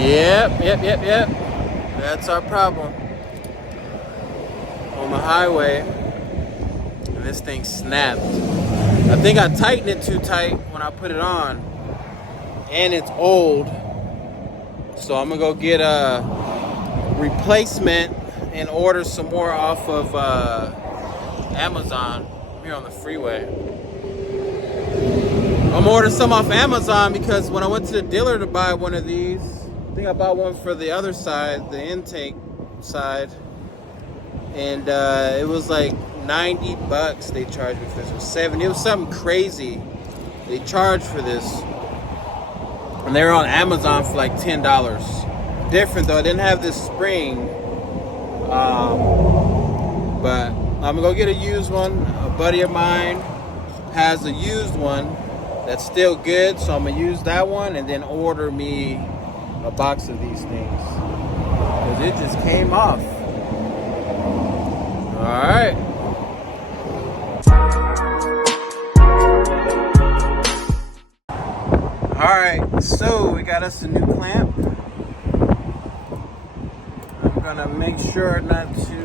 Yep. That's our problem. On the highway, and this thing snapped. I think I tightened it too tight when I put it on, and it's old. So I'm gonna go get a replacement and order some more off of Amazon here on the freeway. I'm gonna order some off Amazon because when I went to the dealer to buy one of these, I think I bought one for the other side, the intake side, and it was like $90 they charged me for this. It was 70. It was something crazy they charged for this, and they were on Amazon for like $10. Different though. I didn't have this spring, but I'm gonna go get a used one. A buddy of mine has a used one that's still good, so I'm gonna use that one and then order me a box of these things because it just came off. All right. All right, so we got us a new clamp. I'm gonna make sure not to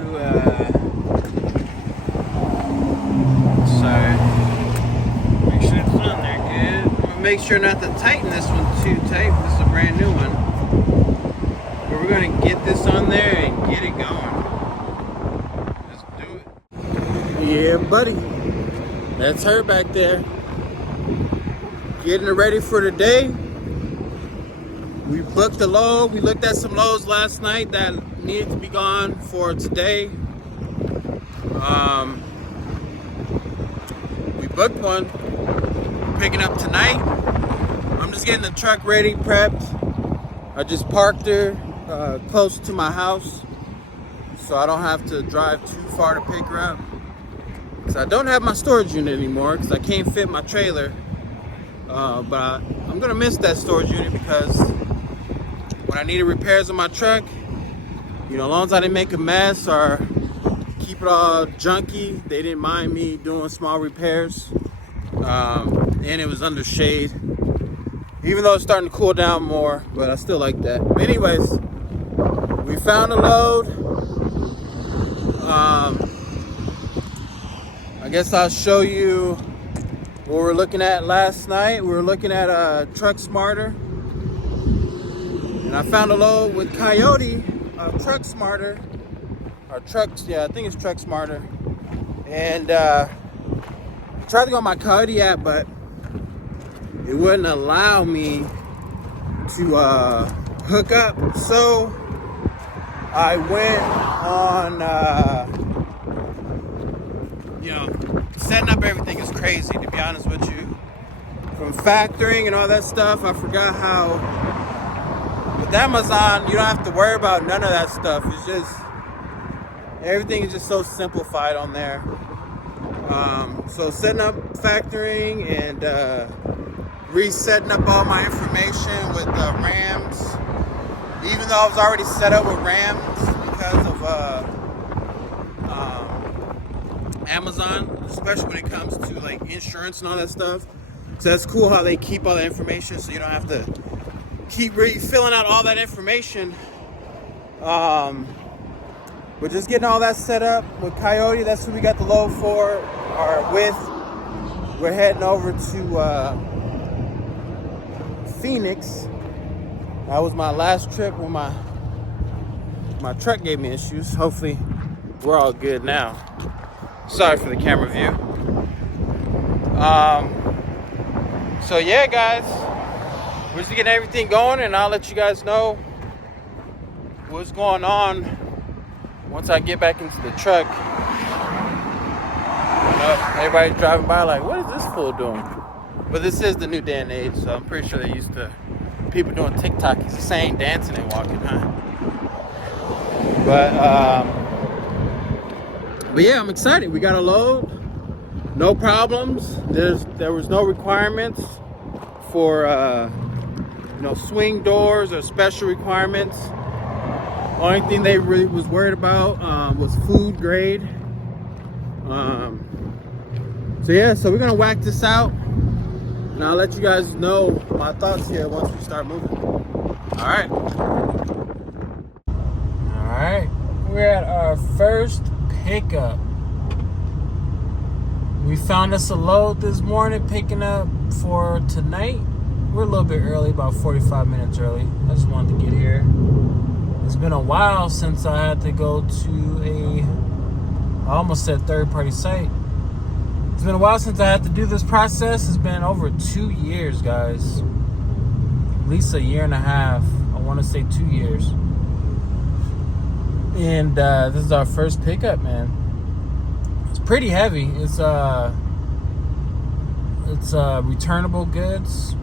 make sure it's on there good. I'm gonna make sure not to tighten this one too tight. This is a brand new one. But we're gonna get this on there and get it going. Let's do it. Yeah, buddy. That's her back there. Getting it ready for the day. We booked a load. We looked at some loads last night that needed to be gone for today. We booked one. Picking up tonight. I'm just getting the truck ready, prepped. I just parked her close to my house, so I don't have to drive too far to pick her up. So I don't have my storage unit anymore because I can't fit my trailer. But I'm gonna miss that storage unit because when I needed repairs on my truck, you know, as long as I didn't make a mess or keep it all junky, they didn't mind me doing small repairs. And it was under shade, even though it's starting to cool down more, but I still like that. But anyways, we found a load. I guess I'll show you what we're looking at last night. We were looking at Truck Smarter, and I found a load with Coyote, Truck Smarter, or Trucks. Yeah, I think it's Truck Smarter. And I tried to go on my Coyote app, but it wouldn't allow me to hook up. So I went on, setting up everything is crazy, to be honest with you. From factoring and all that stuff, I forgot how. With Amazon, you don't have to worry about none of that stuff. It's just, everything is just so simplified on there. So setting up factoring and resetting up all my information with RAMs. Even though I was already set up with RAMs because of Amazon, especially when it comes to like insurance and all that stuff. So that's cool how they keep all that information, so you don't have to keep filling out all that information. But just getting all that set up with Coyote, that's who we got the load for, or with. We're heading over to Phoenix. That was my last trip when my truck gave me issues. Hopefully we're all good now. Sorry for the camera view. So yeah, guys, we're just getting everything going, and I'll let you guys know what's going on once I get back into the truck. Everybody's driving by like, what is this fool doing? But this is the new day and age, so I'm pretty sure they're used to people doing TikTok. It's the same dancing and walking, huh? But yeah, I'm excited. We got a load, no problems. There was no requirements for swing doors or special requirements. Only thing they really was worried about was food grade. So we're gonna whack this out, and I'll let you guys know my thoughts here once we start moving. All right. All right. We're at our first pickup. We found us a load this morning, picking up for tonight. We're a little bit early, about 45 minutes early. I just wanted to get here. It's been a while since I had to go to I almost said third-party site. It's been a while since I had to do this process. It's been over 2 years, guys. At least a year and a half. I want to say 2 years. And this is our first pickup, man. It's pretty heavy. It's returnable goods.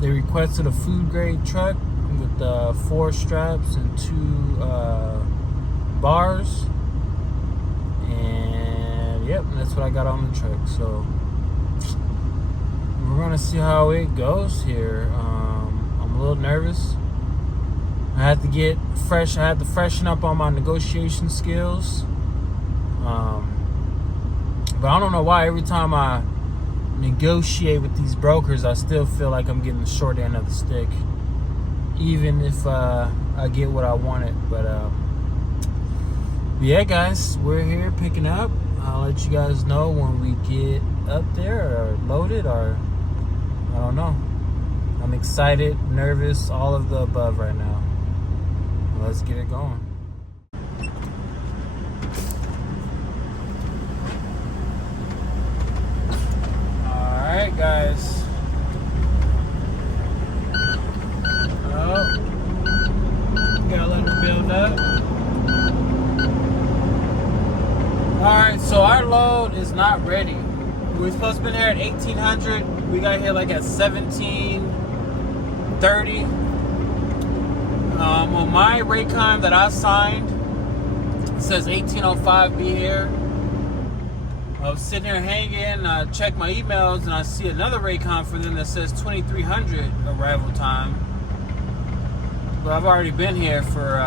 They requested a food-grade truck with 4 straps and 2 bars. And yep, that's what I got on the truck. So we're gonna see how it goes here. I'm a little nervous. I had to get fresh. I had to freshen up on my negotiation skills. But I don't know why every time I negotiate with these brokers, I still feel like I'm getting the short end of the stick, even if I get what I wanted. But yeah, guys, we're here picking up. I'll let you guys know when we get up there or loaded, or I don't know. I'm excited, nervous, all of the above right now. Let's get it going. Alright, guys. Oh, gotta let it build up. Alright, so our load is not ready. We were supposed to be here at 1800. We got here like at 17:30. On my Raycon that I signed, it says 18:05 be here. I was sitting here hanging, I checked my emails, and I see another Raycon for them that says 2300 arrival time. But I've already been here for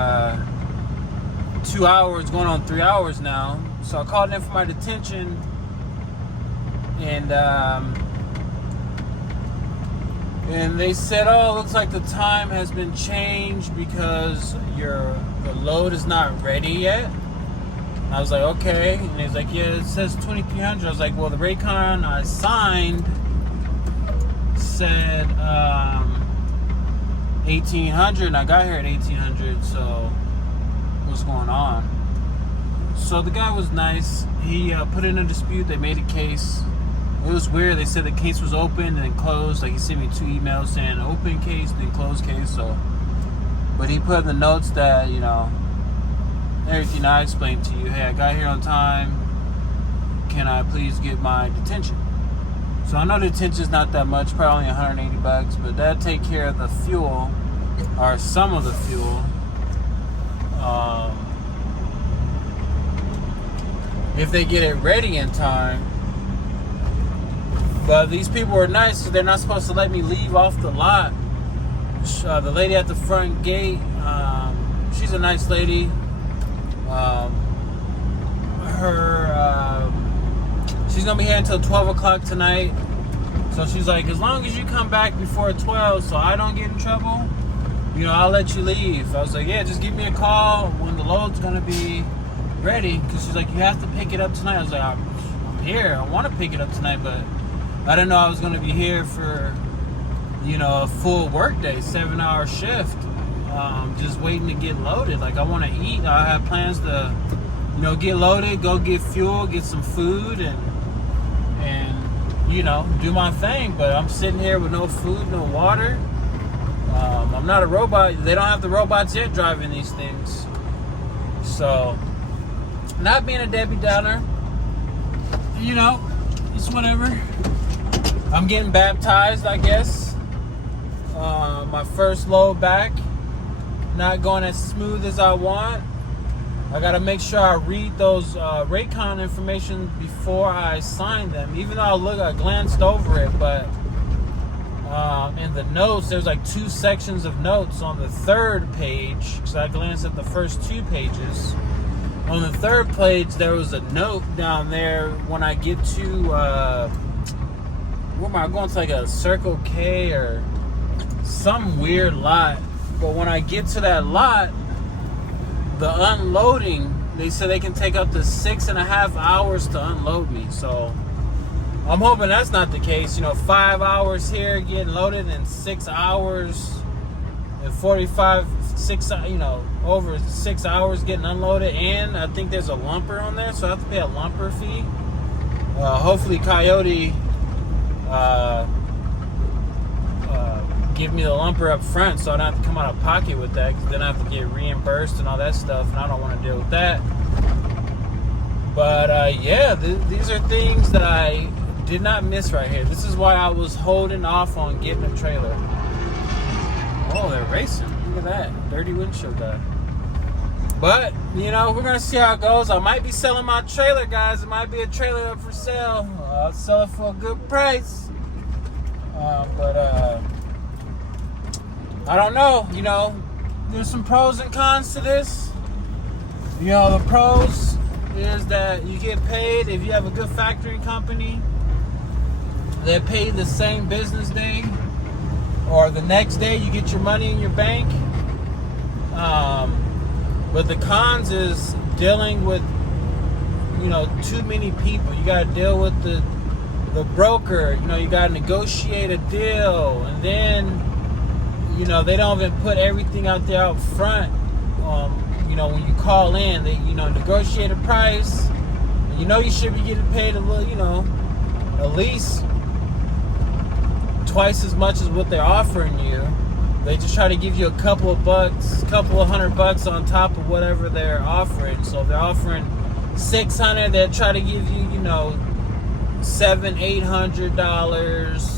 2 hours, going on 3 hours now. So I called in for my detention, and they said, oh, it looks like the time has been changed because the load is not ready yet. And I was like, okay. And he's like, yeah, it says 2300. I was like, well, the Raycon I signed said 1800, and I got here at 1800, so what's going on? So the guy was nice. He put in a dispute. They made a case. It was weird. They said the case was open and then closed. Like, he sent me 2 emails saying open case, then closed case. So, but he put in the notes that, you know, everything I explained to you. Hey, I got here on time. Can I please get my detention? So I know the detention's not that much, probably only $180, but that'd take care of the fuel, or some of the fuel. If they get it ready in time. But these people were nice, so they're not supposed to let me leave off the lot. The lady at the front gate, she's a nice lady. She's gonna be here until 12 o'clock tonight. So she's like, as long as you come back before 12 so I don't get in trouble, you know, I'll let you leave. I was like, yeah, just give me a call when the load's gonna be ready. Because she's like, you have to pick it up tonight. I was like, I'm here. I want to pick it up tonight, but I didn't know I was gonna be here for, you know, a full work day, 7-hour shift. Just waiting to get loaded. Like, I want to eat. I have plans to, you know, get loaded, go get fuel, get some food, and you know, do my thing. But I'm sitting here with no food, no water. I'm not a robot. They don't have the robots yet driving these things. So, not being a Debbie Downer, you know, it's whatever. I'm getting baptized, I guess. My first load back. Not going as smooth as I want. I gotta make sure I read those Raycon information before I sign them. Even though I glanced over it, but in the notes, there's like 2 sections of notes on the 3rd page. Because I glanced at the first 2 pages. On the 3rd page, there was a note down there when I get to where am I going to, like a Circle K or some weird lot But when I get to that lot, the unloading, they said they can take up to 6.5 hours to unload me. So I'm hoping that's not the case. 5 hours here getting loaded and 6 hours and 6 over 6 hours getting unloaded. And I think there's a lumper on there, so I have to pay a lumper fee. Hopefully Coyote give me the lumper up front, so I don't have to come out of pocket with that, because then I have to get reimbursed and all that stuff, and I don't want to deal with that. But yeah, these are things that I did not miss right here. This is why I was holding off on getting a trailer. Oh, they're racing. Look at that. Dirty windshield guy. But, we're going to see how it goes. I might be selling my trailer, guys. It might be a trailer up for sale. I'll sell it for a good price. But I don't know. There's some pros and cons to this. The pros is that you get paid if you have a good factoring company. They pay you the same business day, or the next day you get your money in your bank. But the cons is dealing with, too many people. You got to deal with the broker. You got to negotiate a deal, and then they don't even put everything out there out front. When you call in, they negotiate a price. You should be getting paid a little, at least twice as much as what they're offering you. They just try to give you a couple of $100 on top of whatever they're offering. So if they're offering $600, they'll try to give you, $700-$800.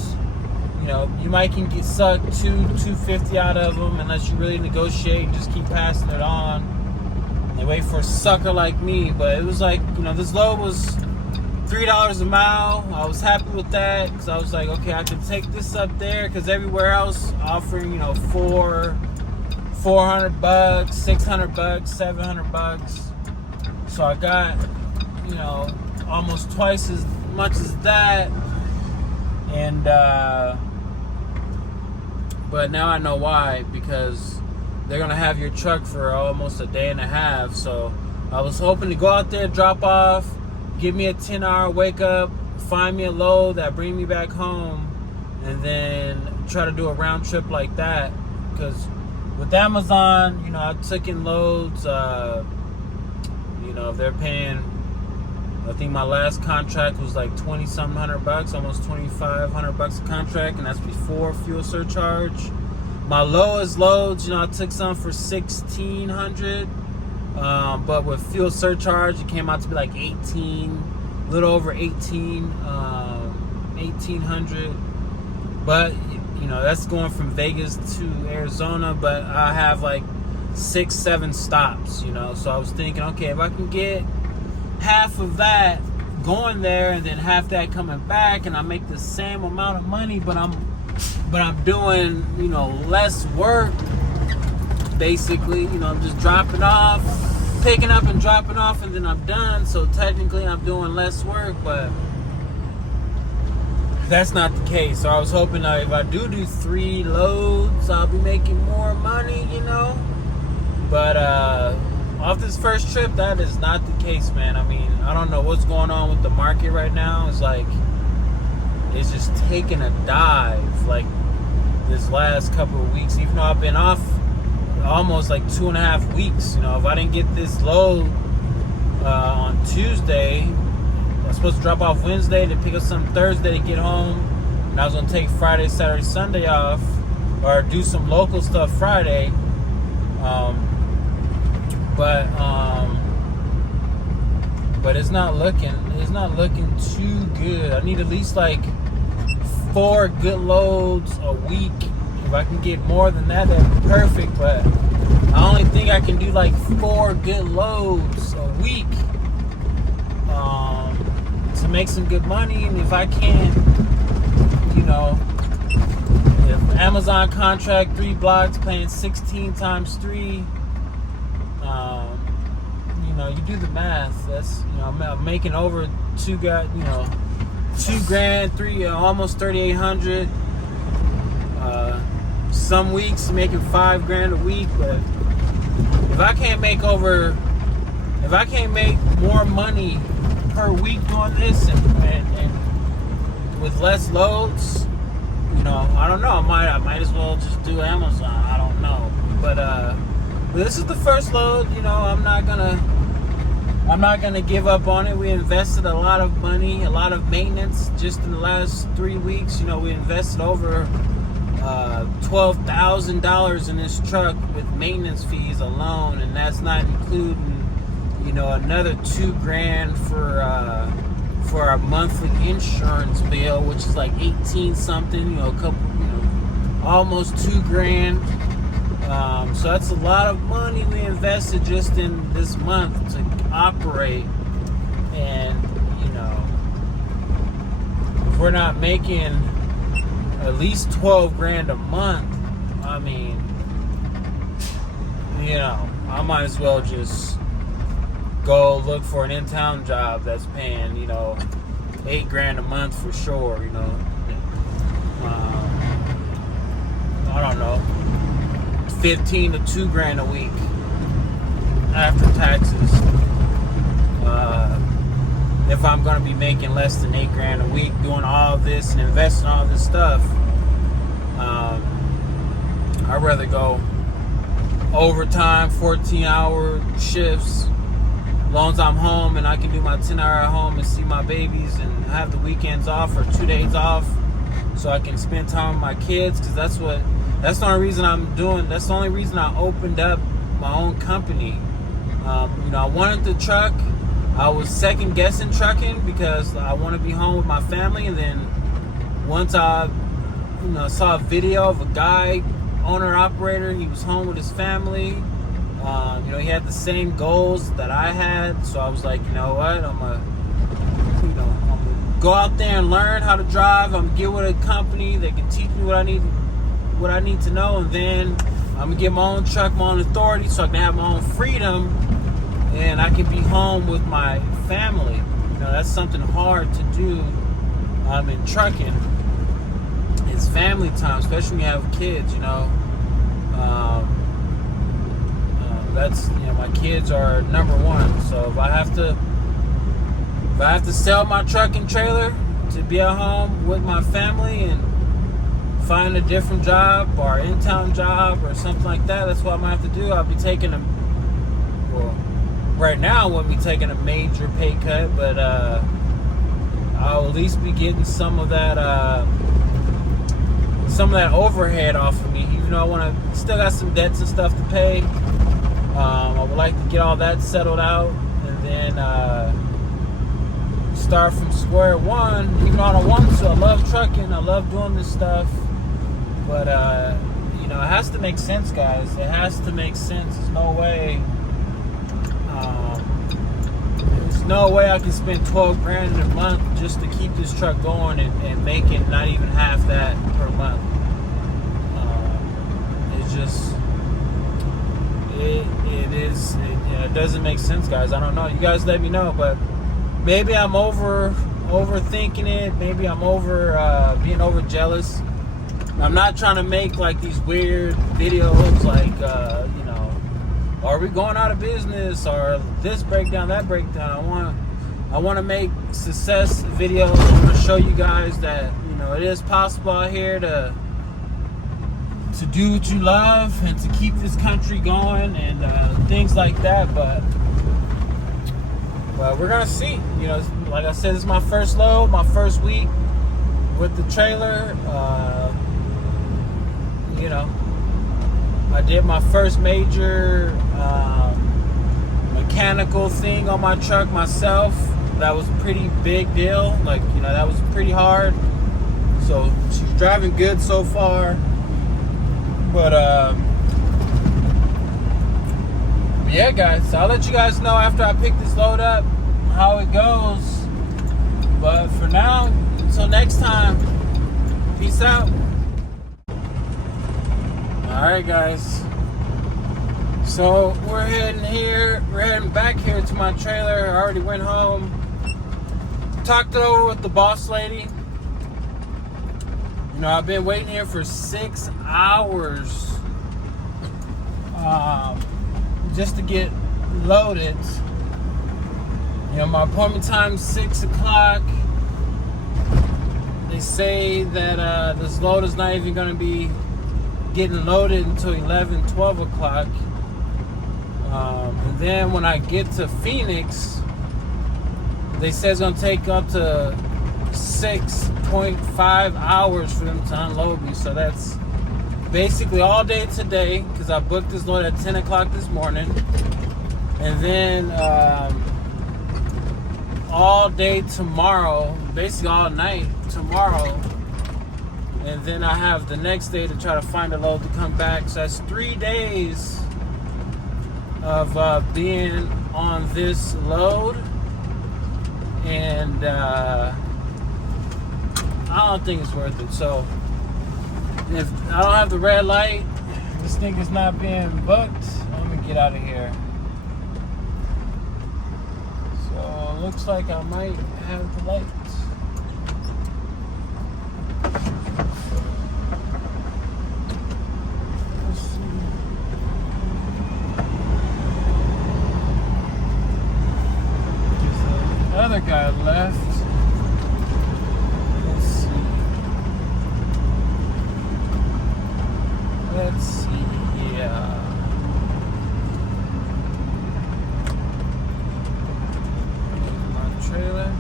You might can get sucked $250 out of them unless you really negotiate and just keep passing it on. They wait for a sucker like me. But it was like, this load was $3 a mile. I was happy with that, because I was like, okay, I can take this up there, because everywhere else offering, $400, $600, $700. So I got, almost twice as much as that. And but now I know why, because they're gonna have your truck for almost a day and a half. So I was hoping to go out there, drop off, give me a 10-hour wake up, find me a load that bring me back home, and then try to do a round trip like that. Because with Amazon, I took in loads. If they're paying, I think my last contract was like $20-something $100, almost $2,500 a contract, and that's before fuel surcharge. My lowest loads, I took some for $1,600. But with fuel surcharge, it came out to be like a little over 1,800. But that's going from Vegas to Arizona. But I have like 6-7 stops. So I was thinking, okay, if I can get half of that going there and then half that coming back, and I make the same amount of money, but I'm doing less work. Basically, I'm just dropping off, picking up and dropping off, and then I'm done. So technically I'm doing less work, but that's not the case. So I was hoping that if I do 3 loads, I'll be making more money, But off this first trip, that is not the case, man. I mean, I don't know what's going on with the market right now. It's like, it's just taking a dive, like this last couple of weeks. Even though I've been off almost like 2.5 weeks. If I didn't get this load on Tuesday, I was supposed to drop off Wednesday to pick up some Thursday to get home, and I was gonna take Friday, Saturday, Sunday off, or do some local stuff Friday. But it's not looking too good. I need at least like 4 good loads a week. If I can get more than that, that'd be perfect. But I only think I can do like 4 good loads a week to make some good money. And if I can't, if Amazon contract 3 blocks paying 16 times 3, you do the math. That's I'm making over $2,000, almost $3,800. some weeks making $5,000 a week, but if I can't make more money per week doing this and with less loads, you know, I don't know. I might as well just do Amazon. I don't know, but this is the first load. You know, I'm not gonna give up on it. We invested a lot of money, a lot of maintenance just in the last 3 weeks. You know, we invested over $12,000 in this truck with maintenance fees alone, and that's not including, you know, another $2,000 for our monthly insurance bill, which is like 18 something. You know, almost $2,000. So that's a lot of money we invested just in this month to operate. And you know, if we're not making at least $12,000 a month, I mean, you know, I might as well just go look for an in-town job that's paying, you know, $8,000 a month for sure. You know, I don't know, 15 to $2,000 a week after taxes. If I'm going to be making less than $8,000 a week doing all of this and investing all this stuff, I'd rather go overtime, 14-hour shifts. As long as I'm home and I can do my 10-hour at home and see my babies and have the weekends off or 2 days off, so I can spend time with my kids, because that's the only reason that's the only reason I opened up my own company. You know, I wanted the truck. I was second guessing trucking because I want to be home with my family, and then once I, you know, saw a video of a guy, owner operator, he was home with his family. You know, he had the same goals that I had, so I was like, you know what, I'm gonna go out there and learn how to drive. I'm gonna get with a company that can teach me what I need to know, and then I'm gonna get my own truck, my own authority, so I can have my own freedom, and I can be home with my family. You know, that's something hard to do in trucking. It's family time, especially when you have kids. You know, that's, you know, my kids are number one. So if I have to sell my truck and trailer to be at home with my family and find a different job or in-town job or something like that, that's what I'm gonna have to do. I'll be taking right now I wouldn't be taking a major pay cut, but I'll at least be getting some of that overhead off of me. Even though I still got some debts and stuff to pay. I would like to get all that settled out and then start from square one. Even though I don't want to, I love trucking, I love doing this stuff, but you know, it has to make sense, guys. It has to make sense. There's no way I can spend $12,000 a month just to keep this truck going and making not even half that per month. It's just it doesn't make sense, guys. I don't know. You guys let me know, but maybe I'm overthinking it. Maybe I'm being over jealous. I'm not trying to make like these weird videos like you know, are we going out of business or this breakdown, that breakdown. I want to make success videos. I want to show you guys that, you know, it is possible out here to do what you love and to keep this country going and things like that. But we're gonna see. You know, like I said, this is my first load, my first week with the trailer. You know, I did my first major mechanical thing on my truck myself. That was a pretty big deal. Like, you know, that was pretty hard. So she's driving good so far. But yeah, guys, so I'll let you guys know after I pick this load up how it goes. But for now, until next time, peace out. Alright, guys, so we're heading back here to my trailer. I already went home, talked it over with the boss lady, You know, I've been waiting here for 6 hours just to get loaded. You know, my appointment time's 6 o'clock. They say that this load is not even going to be getting loaded until 11, 12 o'clock. And then when I get to Phoenix, they say it's going to take up to 6.5 hours for them to unload me. So that's basically all day today, because I booked this load at 10 o'clock this morning. And then all day tomorrow, basically all night tomorrow. And then I have the next day to try to find a load to come back. So that's 3 days of being on this load. And I don't think it's worth it. So if I don't have the red light, this thing is not being booked, let me get out of here. So it looks like I might have the lights. Let's see. There's another guy left. Let's see, yeah. My trailer.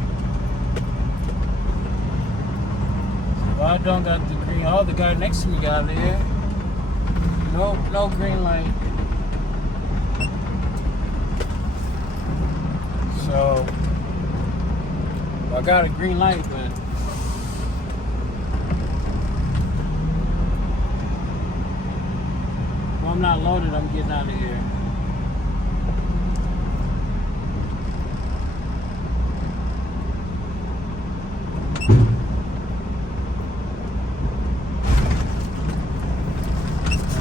So I don't got the green. Oh, the guy next to me got there. No green light. So I got a green light, but I'm not loaded, I'm getting out of here.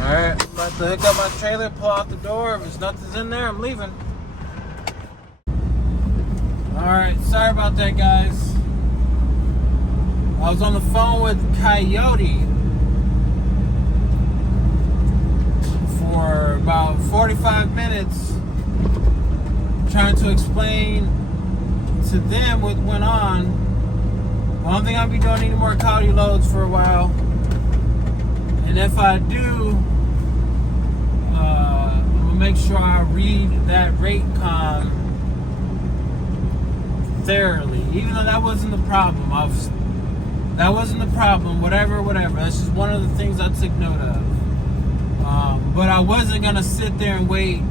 Alright, I'm about to hook up my trailer, pull out the door. If there's nothing's in there, I'm leaving. Alright, sorry about that, guys. I was on the phone with Coyote for about 45 minutes trying to explain to them what went on. I don't think I'll be doing any more Coyote loads for a while. And if I do, I'm going to make sure I read that rate con thoroughly. Even though that wasn't the problem. That wasn't the problem. Whatever. That's just one of the things I took note of. But I wasn't going to sit there and wait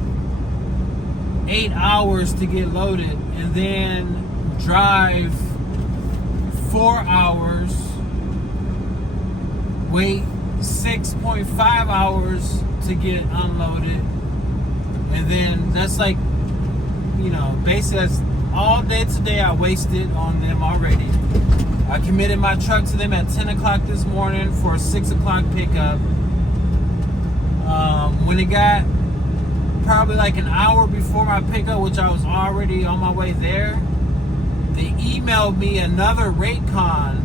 8 hours to get loaded and then drive 4 hours, wait 6.5 hours to get unloaded. And then that's like, you know, basically that's all day today I wasted on them already. I committed my truck to them at 10 o'clock this morning for a 6 o'clock pickup. When it got probably like an hour before my pickup, which I was already on my way there, they emailed me another rate con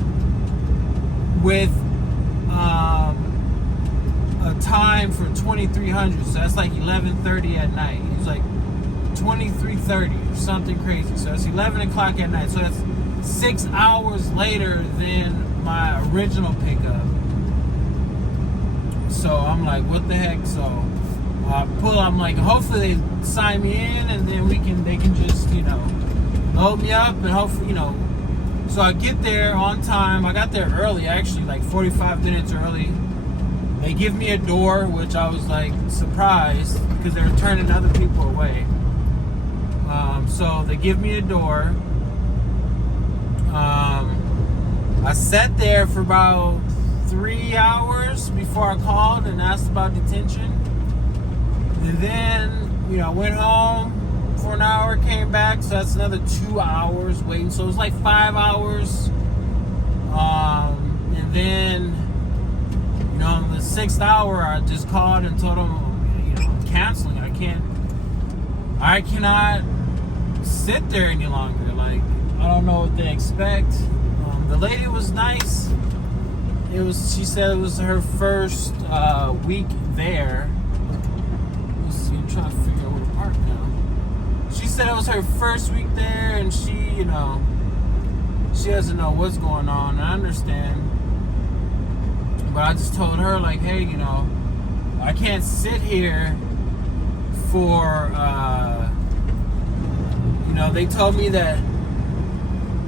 with a time for 2300. So that's like 11:30 at night. It was like 23:30 or something crazy. So it's 11 o'clock at night. So that's 6 hours later than my original pickup. So I'm like, what the heck? So I'm like, hopefully they sign me in and then they can just, you know, load me up and hopefully, you know. So I get there on time. I got there early, actually, like 45 minutes early. They give me a door, which I was like surprised because they were turning other people away. So they give me a door. I sat there for about 3 hours before I called and asked about detention. And then, you know, I went home for an hour, came back, so that's another 2 hours waiting. So it was like 5 hours. And then, you know, the 6th hour, I just called and told them, you know, I'm canceling. I cannot sit there any longer. Like, I don't know what they expect. The lady was nice, She said it was her first week there. Let's see, I'm trying to figure out where to park now. She said it was her first week there, and she doesn't know what's going on. I understand. But I just told her, like, hey, I can't sit here for, they told me that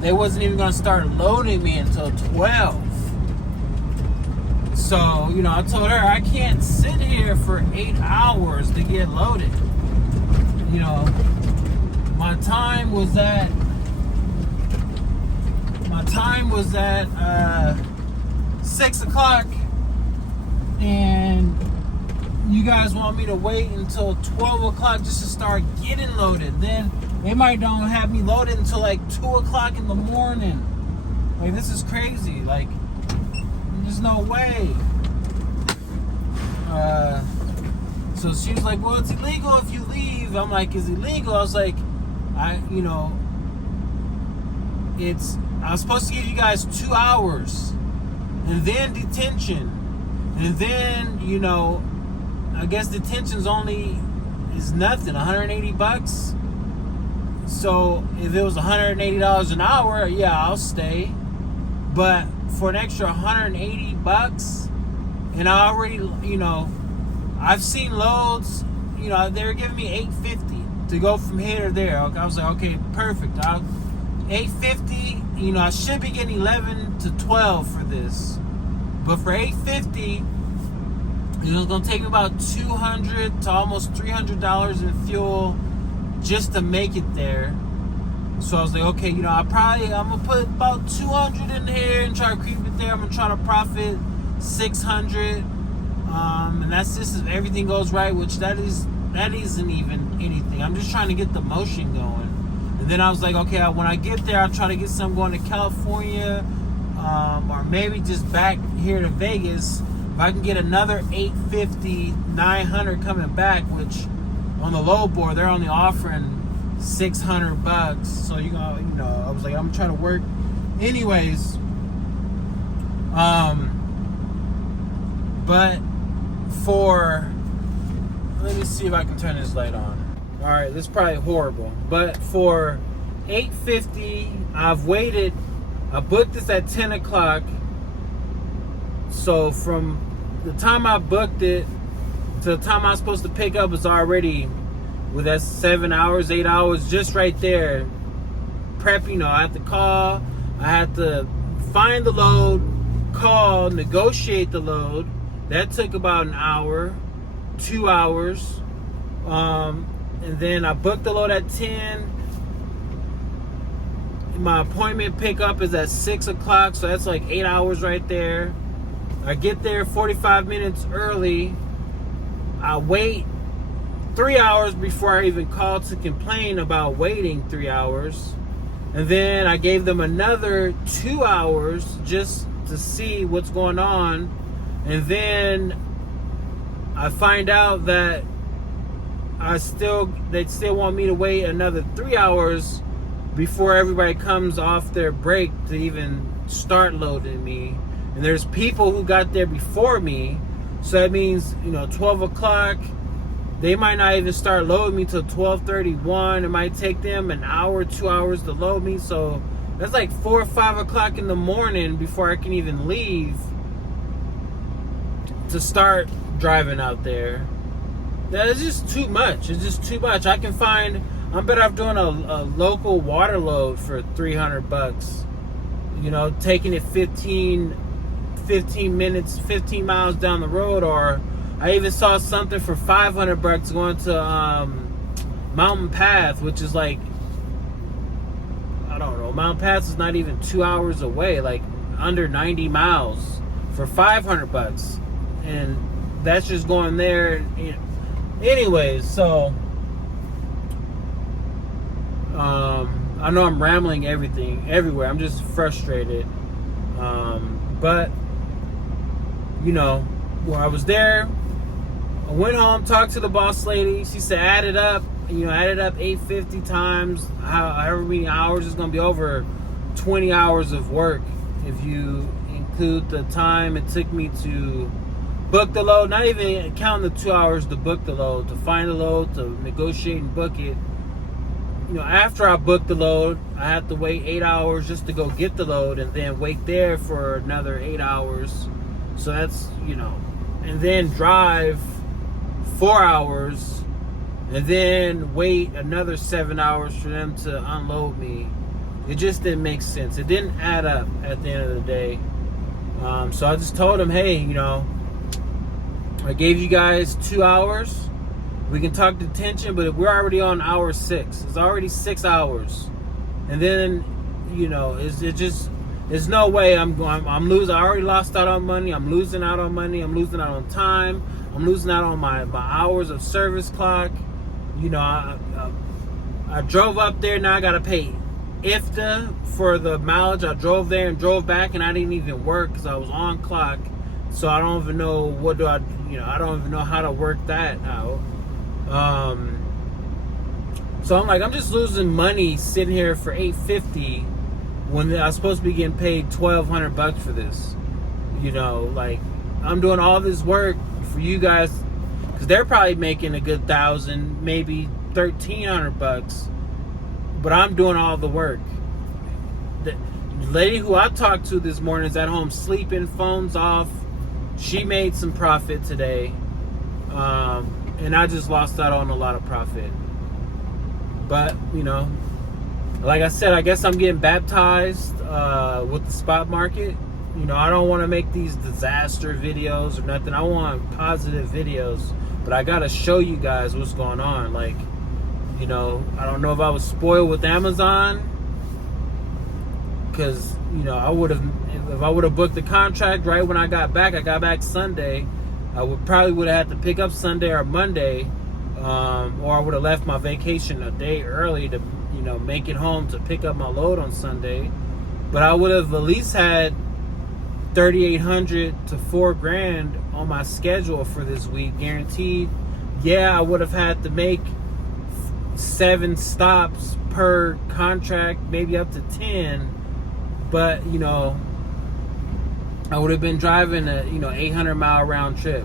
they wasn't even going to start loading me until 12. So, I told her I can't sit here for 8 hours to get loaded. My time was at 6 o'clock, and you guys want me to wait until 12 o'clock just to start getting loaded. Then they might don't have me loaded until like 2 o'clock in the morning. Like, this is crazy. Like, there's no way. So she was like, well, it's illegal if you leave. I'm like, it's illegal? I was like, I was supposed to give you guys 2 hours and then detention. And then, I guess detention's is nothing, $180. So if it was $180 an hour, yeah, I'll stay. But for an extra $180, and I already, I've seen loads, they were giving me $850 to go from here to there. I was like, okay, perfect. $850, I should be getting 11 to 12 for this. But for $850, it's going to take me about $200 to almost $300 in fuel just to make it there. So I was like, okay, I'm going to put about 200 in here and try to creep it there. I'm going to try to profit 600. And that's just if everything goes right, which that isn't even anything. I'm just trying to get the motion going. And then I was like, okay, when I get there, I'll try to get some going to California, or maybe just back here to Vegas. If I can get another $850, $900 coming back, which on the low board, they're only offering $600. So I was like, I'm trying to work anyways. But let me see if I can turn this light on. All right, this is probably horrible, but for $850, I booked this at 10 o'clock. So from the time I booked it to the time I was supposed to pick up is already, that's 7 hours, 8 hours, just right there. Prep, I had to call, I had to find the load, call, negotiate the load. That took about an hour, 2 hours. And then I booked the load at 10. My appointment pickup is at 6 o'clock, so that's like 8 hours right there. I get there 45 minutes early. I wait 3 hours before I even call to complain about waiting 3 hours. And then I gave them another 2 hours just to see what's going on. And then I find out that they still want me to wait another 3 hours before everybody comes off their break to even start loading me. And there's people who got there before me. So that means, 12 o'clock, they might not even start loading me till 12:31. It might take them an hour, 2 hours to load me. So that's like 4 or 5 o'clock in the morning before I can even leave to start driving out there. That is just too much. It's just too much. I'm better off doing a local water load for $300. Taking it 15 minutes, 15 miles down the road. Or I even saw something for $500 going to Mountain Path, which is like, I don't know, Mountain Path is not even 2 hours away, like under 90 miles for $500. And that's just going there. Anyways, so I know I'm rambling everywhere. I'm just frustrated. But where I was there, I went home, talked to the boss lady. She said add it up 850 times however many hours. It's gonna be over 20 hours of work if you include the time it took me to book the load, not even counting the 2 hours to book the load, to find the load, to negotiate and book it. You know, after I booked the load, I had to wait 8 hours just to go get the load, and then wait there for another 8 hours. So that's, you know, and then drive 4 hours, and then wait another 7 hours for them to unload me. It just didn't make sense. It didn't add up at the end of the day. So I just told them, hey, you know, I gave you guys 2 hours. We can talk detention, but we're already on hour 6. It's already 6 hours. And then, you know, there's no way I'm losing. I already lost out on money. I'm losing out on money. I'm losing out on time. I'm losing out on my hours of service clock. You know, I drove up there. Now I got to pay IFTA for the mileage. I drove there and drove back, and I didn't even work because I was on clock. So I don't even know I don't even know how to work that out. So I'm like, I'm just losing money sitting here for $850 when I was supposed to be getting paid $1,200 for this. You know, like, I'm doing all this work for you guys because they're probably making a good $1,000, maybe $1,300, but I'm doing all the work. The lady who I talked to this morning is at home sleeping, phones off. She made some profit today, and I just lost out on a lot of profit. But, you know, like I said, I guess I'm getting baptized with the spot market. You know, I don't want to make these disaster videos or nothing. I want positive videos, but I got to show you guys what's going on. Like, you know, I don't know if I was spoiled with Amazon, because, you know, if I would have booked the contract right when I got back Sunday, I would have had to pick up Sunday or Monday, or I would have left my vacation a day early to, you know, make it home to pick up my load on Sunday. But I would have at least had $3,800 to $4,000 on my schedule for this week, guaranteed. Yeah, I would have had to make 7 stops per contract, maybe up to 10. But, you know, I would have been driving a, 800-mile round trip.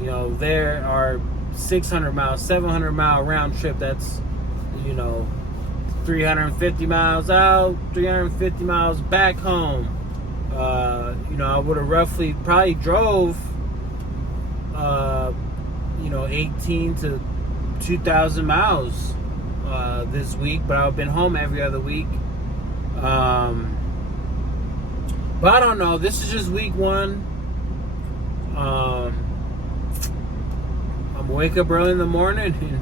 You know, there are 600 miles, 700 mile round trip. That's, 350 miles out, 350 miles back home. I would have probably drove, 18 to 2,000 miles this week, but I've been home every other week. But I don't know. This is just week 1. I'm gonna wake up early in the morning and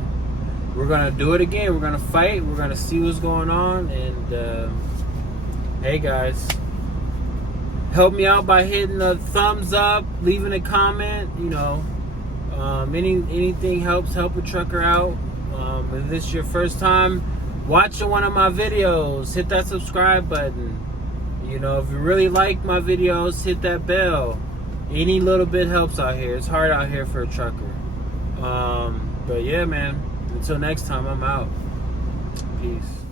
we're gonna do it again. We're gonna fight. We're gonna see what's going on. And hey guys, help me out by hitting a thumbs up, leaving a comment. Anything helps. Help a trucker out. If this is your first time watching one of my videos, hit that subscribe button. If you really like my videos, hit that bell. Any little bit helps out here. It's hard out here for a trucker. But yeah, man. Until next time, I'm out. Peace.